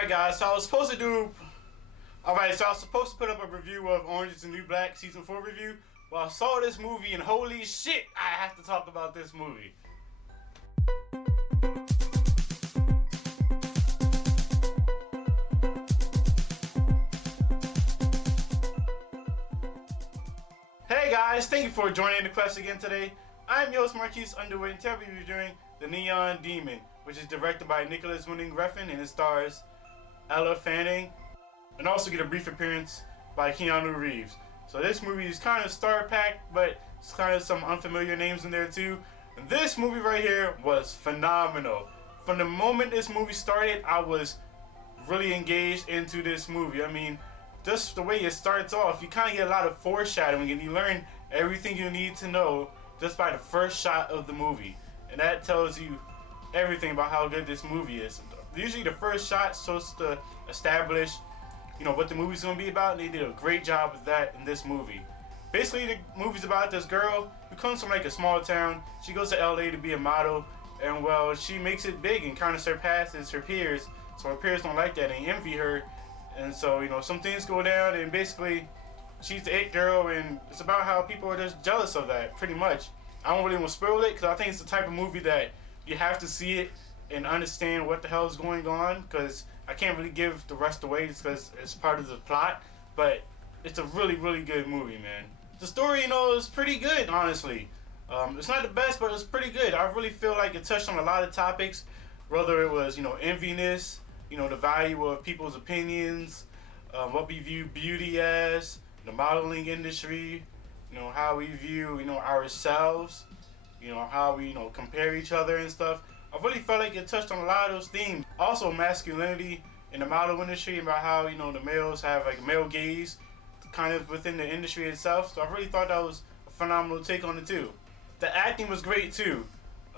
Alright guys, so I was supposed to put up a review of Orange is the New Black Season 4 review. Well, I saw this movie and holy shit, I have to talk about this movie. Hey guys, thank you for joining the quest again today. I'm your host Marquise Underwood and today we'll be reviewing The Neon Demon, which is directed by Nicholas Winding Refn and it stars Elle Fanning, and also get a brief appearance by Keanu Reeves. So this movie is kind of star-packed, but it's kind of some unfamiliar names in there too. And this movie right here was phenomenal. From the moment this movie started, I was really engaged into this movie. I mean, just the way it starts off, you kind of get a lot of foreshadowing and you learn everything you need to know just by the first shot of the movie. And that tells you everything about how good this movie is. Usually the first shot supposed to establish, what the movie's gonna be about, and they did a great job with that in this movie. Basically, the movie's about this girl who comes from like a small town. She goes to LA to be a model, and well, she makes it big and kind of surpasses her peers. So her peers don't like that and envy her, and so some things go down, and basically she's the it girl, and it's about how people are just jealous of that, pretty much. I don't really want to spoil it because I think it's the type of movie that you have to see it and understand what the hell is going on, because I can't really give the rest away just because it's part of the plot, but it's a really, really good movie, man. The story, is pretty good, honestly. It's not the best, but it's pretty good. I really feel like it touched on a lot of topics, whether it was, enviness, the value of people's opinions, what we view beauty as, the modeling industry, how we view, ourselves, how we, compare each other and stuff. I really felt like it touched on a lot of those themes. Also, masculinity in the model industry, about how, the males have like a male gaze kind of within the industry itself. So I really thought that was a phenomenal take on it too. The acting was great too.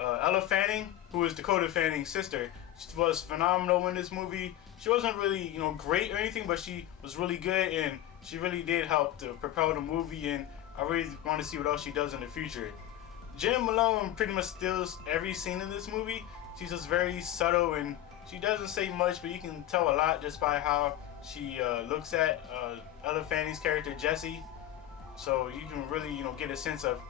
Elle Fanning, who is Dakota Fanning's sister, she was phenomenal in this movie. She wasn't really, great or anything, but she was really good and she really did help to propel the movie, and I really want to see what else she does in the future. Jena Malone pretty much steals every scene in this movie. She's just very subtle and she doesn't say much, but you can tell a lot just by how she looks at Elle Fanning's character Jessie. So you can really, get a sense of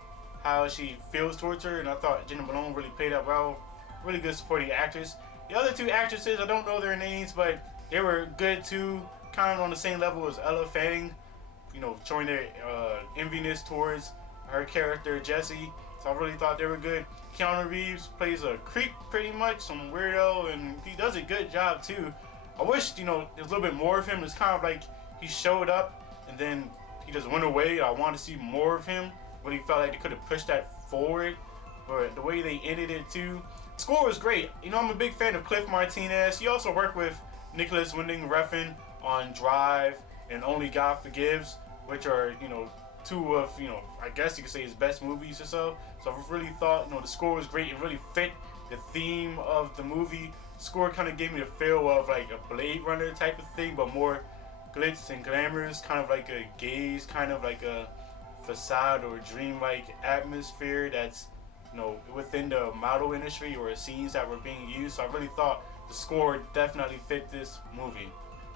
how she feels towards her, and I thought Jena Malone really played that well. Really good supporting actress. The other two actresses, I don't know their names, but they were good too, kind of on the same level as Elle Fanning, showing their enviness towards her character Jessie. So I really thought they were good. Keanu Reeves plays a creep pretty much, some weirdo, and he does a good job too. I wish, there was a little bit more of him. It's kind of like he showed up and then he just went away. I want to see more of him. Really felt like they could have pushed that forward, but the way they ended it too. The score was great. I'm a big fan of Cliff Martinez. He also worked with Nicholas Winding Refn on Drive and Only God Forgives, which are, two of, I guess you could say his best movies or so. So I really thought, the score was great. It really fit the theme of the movie. The score kind of gave me the feel of like a Blade Runner type of thing, but more glitz and glamours, kind of like a gaze, kind of like a facade or dreamlike atmosphere that's, within the model industry or scenes that were being used. So I really thought the score definitely fit this movie.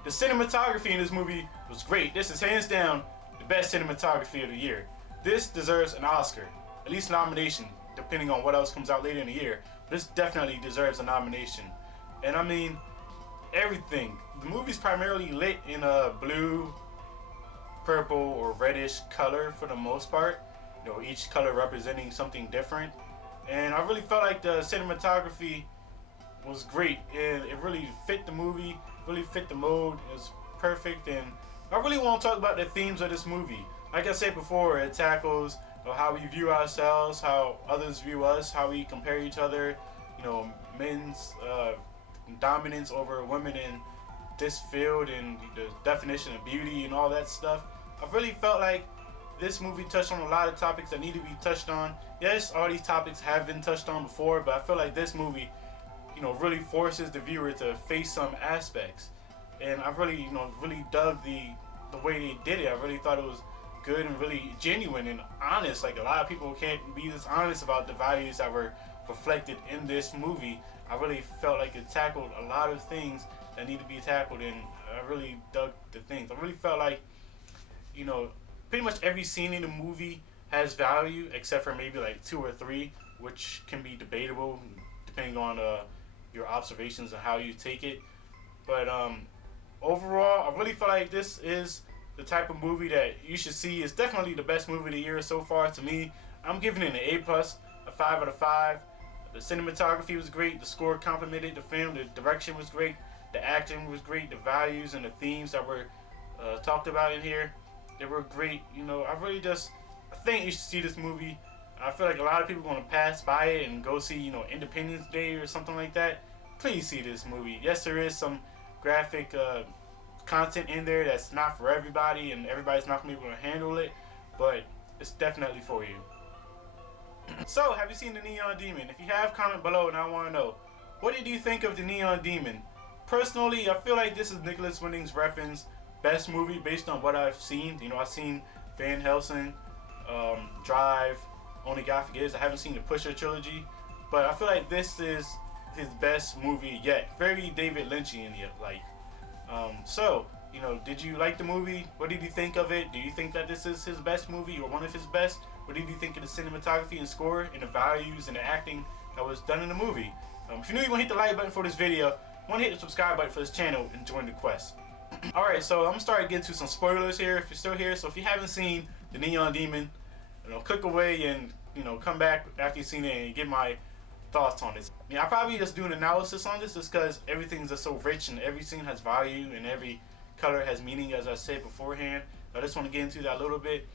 The cinematography in this movie was great. This is hands down the best cinematography of the year. This deserves an Oscar, at least nomination, depending on what else comes out later in the year. This definitely deserves a nomination. And I mean, everything. The movie's primarily lit in a blue, purple, or reddish color for the most part. Each color representing something different. And I really felt like the cinematography was great. And it really fit the movie, really fit the mode. It was perfect, and I really want to talk about the themes of this movie. Like I said before, it tackles how we view ourselves, how others view us, how we compare each other, men's dominance over women in this field, and the definition of beauty and all that stuff. I really felt like this movie touched on a lot of topics that need to be touched on. Yes, all these topics have been touched on before, but I feel like this movie, really forces the viewer to face some aspects. And I really, really dug the way they did it. I really thought it was good and really genuine and honest. Like, a lot of people can't be this honest about the values that were reflected in this movie. I really felt like it tackled a lot of things that need to be tackled, and I really dug the things. I really felt like, you know, pretty much every scene in the movie has value except for maybe like two or three, which can be debatable depending on your observations and how you take it. But overall, I really feel like this is the type of movie that you should see. It's definitely the best movie of the year so far to me. I'm giving it an A plus, a 5 out of 5. The cinematography was great. The score complemented the film. The direction was great. The acting was great. The values and the themes that were talked about in here, they were great. You know, I think you should see this movie. I feel like a lot of people are going to pass by it and go see, Independence Day or something like that. Please see this movie. Yes, there is some graphic content in there that's not for everybody, and everybody's not going to be able to handle it, but it's definitely for you. So, have you seen The Neon Demon? If you have, comment below, and I want to know, what did you think of The Neon Demon? Personally, I feel like this is Nicolas Winding Refn's best movie based on what I've seen. I've seen Van Helsing, Drive, Only God Forgives. I haven't seen the Pusher trilogy, but I feel like this is his best movie yet. Very David Lynchian like. Did you like the movie? What did you think of it? Do you think that this is his best movie or one of his best? What did you think of the cinematography and score and the values and the acting that was done in the movie? If you're new, you want to hit the like button for this video. You want to hit the subscribe button for this channel and join the quest. Alright, so I'm starting to get to some spoilers here if you're still here. So if you haven't seen The Neon Demon, click away and come back after you've seen it and get my thoughts on this. I probably just do an analysis on this just because everything's just so rich and every scene has value and every color has meaning, as I said beforehand. I just want to get into that a little bit.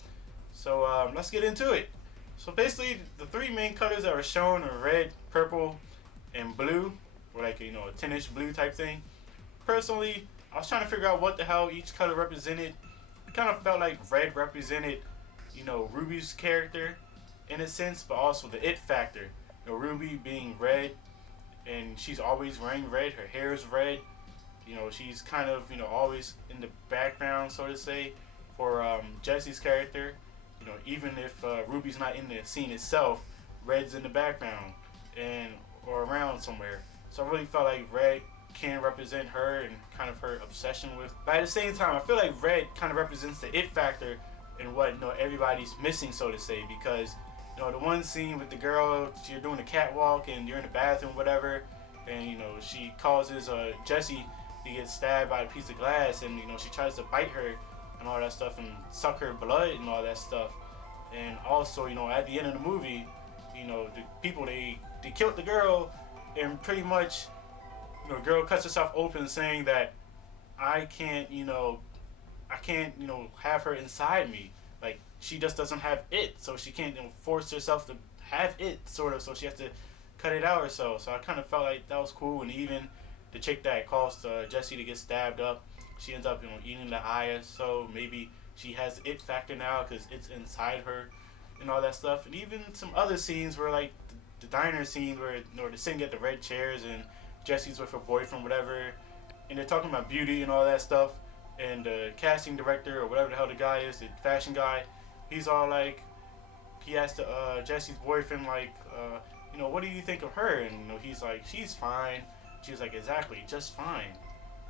So let's get into it. So basically, the three main colors that are shown are red, purple, and blue, or like a tinnish blue type thing. Personally, I was trying to figure out what the hell each color represented. It kind of felt like red represented, Ruby's character in a sense, but also the it factor. Ruby being red, and she's always wearing red. Her hair is red. She's kind of always in the background, so to say, for Jesse's character. Even if Ruby's not in the scene itself, red's in the background or around somewhere. So I really felt like red can represent her and kind of her obsession with. But at the same time, I feel like red kind of represents the it factor and what everybody's missing, so to say, because the one scene with the girl, you're doing the catwalk and you're in the bathroom, whatever, and she causes Jesse to get stabbed by a piece of glass, and she tries to bite her and all that stuff and suck her blood and all that stuff. And also, at the end of the movie, the people they killed the girl, and pretty much, the girl cuts herself open saying that I can't have her inside me. Like, she just doesn't have it, so she can't force herself to have it, sort of, so she has to cut it out herself. So I kind of felt like that was cool. And even the chick that caused Jesse to get stabbed up, she ends up eating the eye, so maybe she has the it factor now because it's inside her and all that stuff. And even some other scenes where, like the diner scene where they're sitting at the red chairs and Jesse's with her boyfriend, whatever, and they're talking about beauty and all that stuff. And the casting director, or whatever the hell the guy is, the fashion guy, he's all like, he asked Jesse's boyfriend, like, what do you think of her? And he's like, she's fine. She's like, exactly, just fine.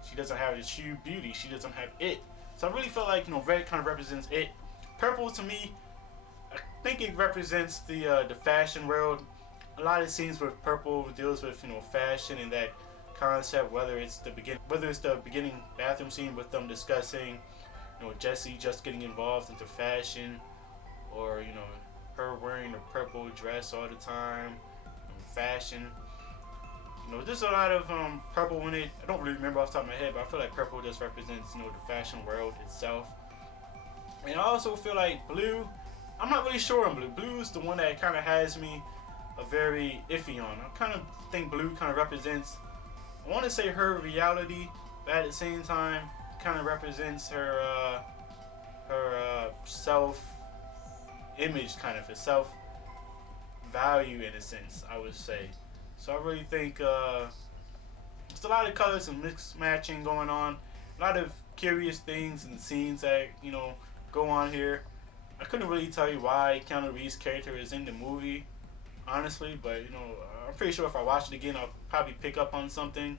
She doesn't have the true beauty. She doesn't have it. So I really feel like red kind of represents it. Purple, to me, I think it represents the fashion world. A lot of scenes with purple deals with fashion and that concept, whether it's the beginning bathroom scene with them discussing Jesse just getting involved into fashion, or her wearing a purple dress all the time, fashion. There's a lot of purple in it. I don't really remember off the top of my head, but I feel like purple just represents the fashion world itself. And I also feel like blue, I'm not really sure on blue. Blue is the one that kind of has me a very iffy on. I kind of think blue kind of represents, I want to say her reality, but at the same time kind of represents her self-image, kind of, her self-value in a sense, I would say. So I really think it's a lot of colors and mix matching going on, a lot of curious things and scenes that go on here. I couldn't really tell you why Keanu Reeves' character is in the movie, honestly, but I'm pretty sure if I watch it again, I'll probably pick up on something.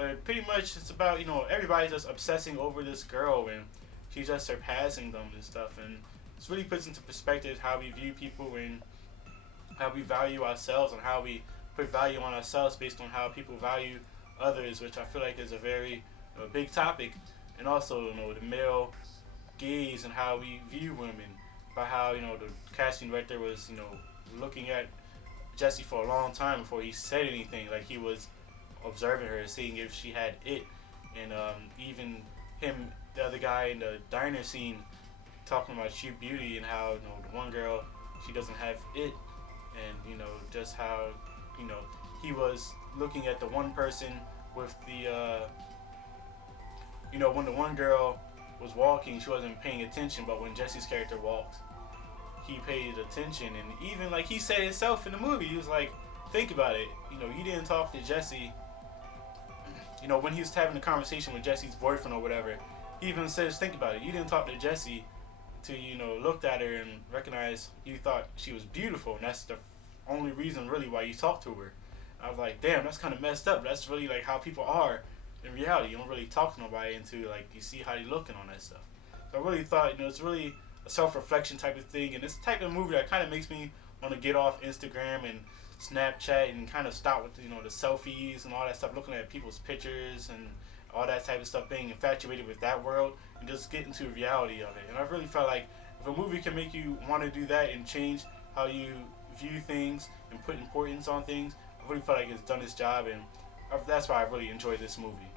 But pretty much it's about, everybody just obsessing over this girl, and she's just surpassing them and stuff. And it really puts into perspective how we view people and how we value ourselves and how we put value on ourselves based on how people value others, which I feel like is a very big topic. And also, the male gaze and how we view women, by how, the casting director was, looking at Jessie for a long time before he said anything. Like, he was observing her, seeing if she had it. And even him, the other guy in the diner scene, talking about cheap beauty and how, the one girl, she doesn't have it. And, just how, he was looking at the one person with the, when the one girl was walking, she wasn't paying attention, but when Jesse's character walked, he paid attention. And even, like, he said himself in the movie, he was like, think about it, you didn't talk to Jesse, when he was having a conversation with Jesse's boyfriend or whatever, he even says, think about it, you didn't talk to Jesse to, looked at her and recognized you thought she was beautiful, and that's the only reason really why you talked to her. I was like, damn, that's kind of messed up. That's really like how people are in reality. You don't really talk to nobody until like you see how they look and all that stuff. So I really thought, it's really a self-reflection type of thing, and it's the type of movie that kind of makes me want to get off Instagram and Snapchat and kind of stop with the selfies and all that stuff, looking at people's pictures and all that type of stuff, being infatuated with that world, and just get into the reality of it. And I really felt like if a movie can make you want to do that and change how you view things and put importance on things, I really felt like it's done its job, and that's why I really enjoyed this movie.